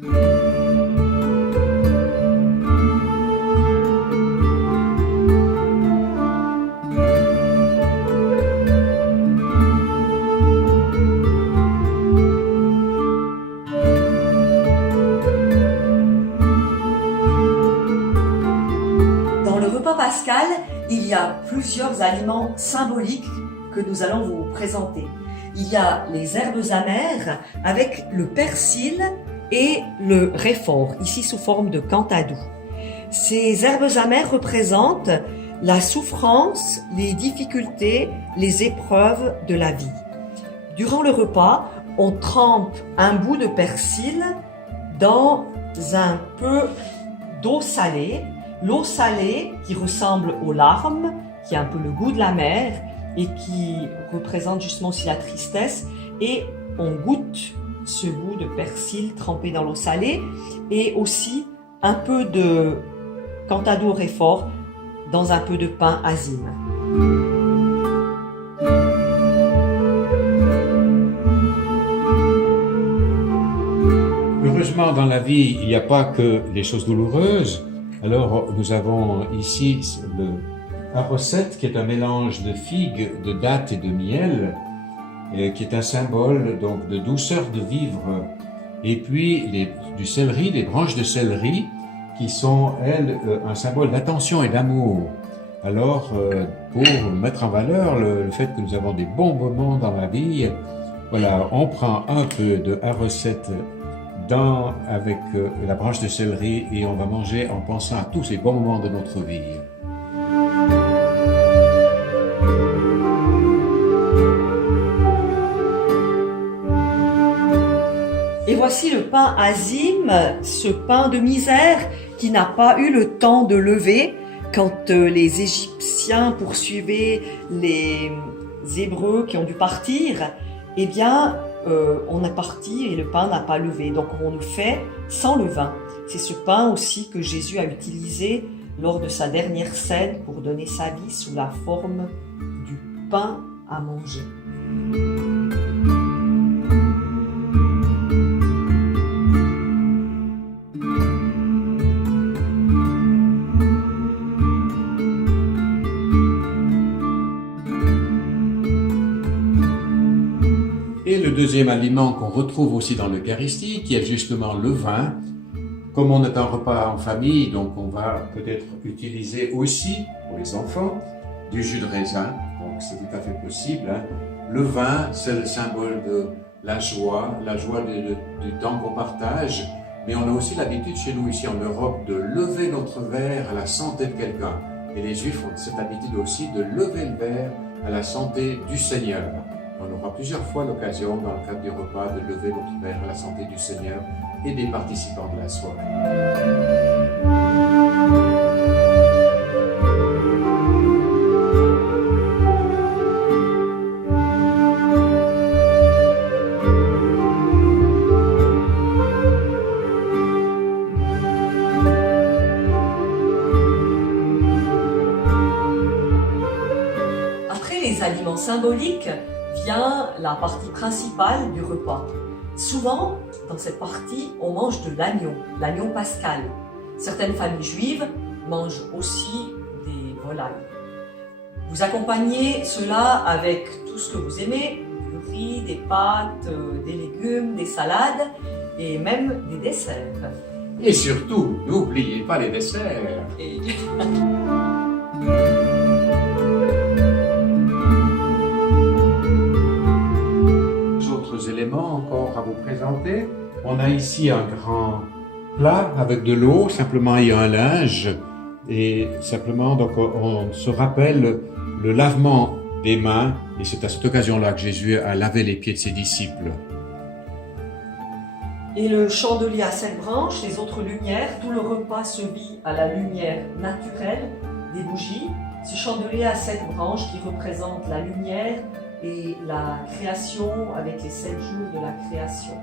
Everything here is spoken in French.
Dans le repas pascal, il y a plusieurs aliments symboliques que nous allons vous présenter. Il y a les herbes amères avec le persil et le réfort, ici sous forme de cantadou. Ces herbes amères représentent la souffrance, les difficultés, les épreuves de la vie. Durant le repas, on trempe un bout de persil dans un peu d'eau salée. L'eau salée qui ressemble aux larmes, qui a un peu le goût de la mer et qui représente justement aussi la tristesse. Et on goûte ce bout de persil trempé dans l'eau salée et aussi un peu de cantadou réfort dans un peu de pain azime. Heureusement, dans la vie, il n'y a pas que les choses douloureuses. Alors, nous avons ici la recette qui est un mélange de figues, de dattes et de miel, qui est un symbole donc de douceur de vivre. Et puis du céleri, les branches de céleri, qui sont elles un symbole d'attention et d'amour. Alors, pour mettre en valeur le fait que nous avons des bons moments dans la vie, voilà, on prend un peu de recette avec la branche de céleri et on va manger en pensant à tous ces bons moments de notre vie. Et voici le pain azime, ce pain de misère qui n'a pas eu le temps de lever quand les Égyptiens poursuivaient les Hébreux qui ont dû partir. Eh bien, on est parti et le pain n'a pas levé. Donc on le fait sans levain. C'est ce pain aussi que Jésus a utilisé lors de sa dernière scène pour donner sa vie sous la forme du pain à manger. Et le deuxième aliment qu'on retrouve aussi dans l'Eucharistie, qui est justement le vin. Comme on est en repas en famille, donc on va peut-être utiliser aussi, pour les enfants, du jus de raisin. Donc c'est tout à fait possible. Le vin, c'est le symbole de la joie du temps qu'on partage. Mais on a aussi l'habitude chez nous, ici en Europe, de lever notre verre à la santé de quelqu'un. Et les Juifs ont cette habitude aussi de lever le verre à la santé du Seigneur. On aura plusieurs fois l'occasion, dans le cadre du repas, de lever notre verre à la santé du Seigneur et des participants de la soirée. Après les aliments symboliques, vient la partie principale du repas. Souvent, dans cette partie, on mange de l'agneau pascal. Certaines familles juives mangent aussi des volailles. Vous accompagnez cela avec tout ce que vous aimez, du riz, des pâtes, des légumes, des salades et même des desserts. Et surtout, n'oubliez pas les desserts. Et... éléments encore à vous présenter. On a ici un grand plat avec de l'eau, simplement il y a un linge et simplement donc on se rappelle le lavement des mains et c'est à cette occasion-là que Jésus a lavé les pieds de ses disciples. Et le chandelier à 7 branches, les autres lumières, tout le repas se vit à la lumière naturelle des bougies. Ce chandelier à 7 branches qui représente la lumière et la création avec les 7 jours de la création.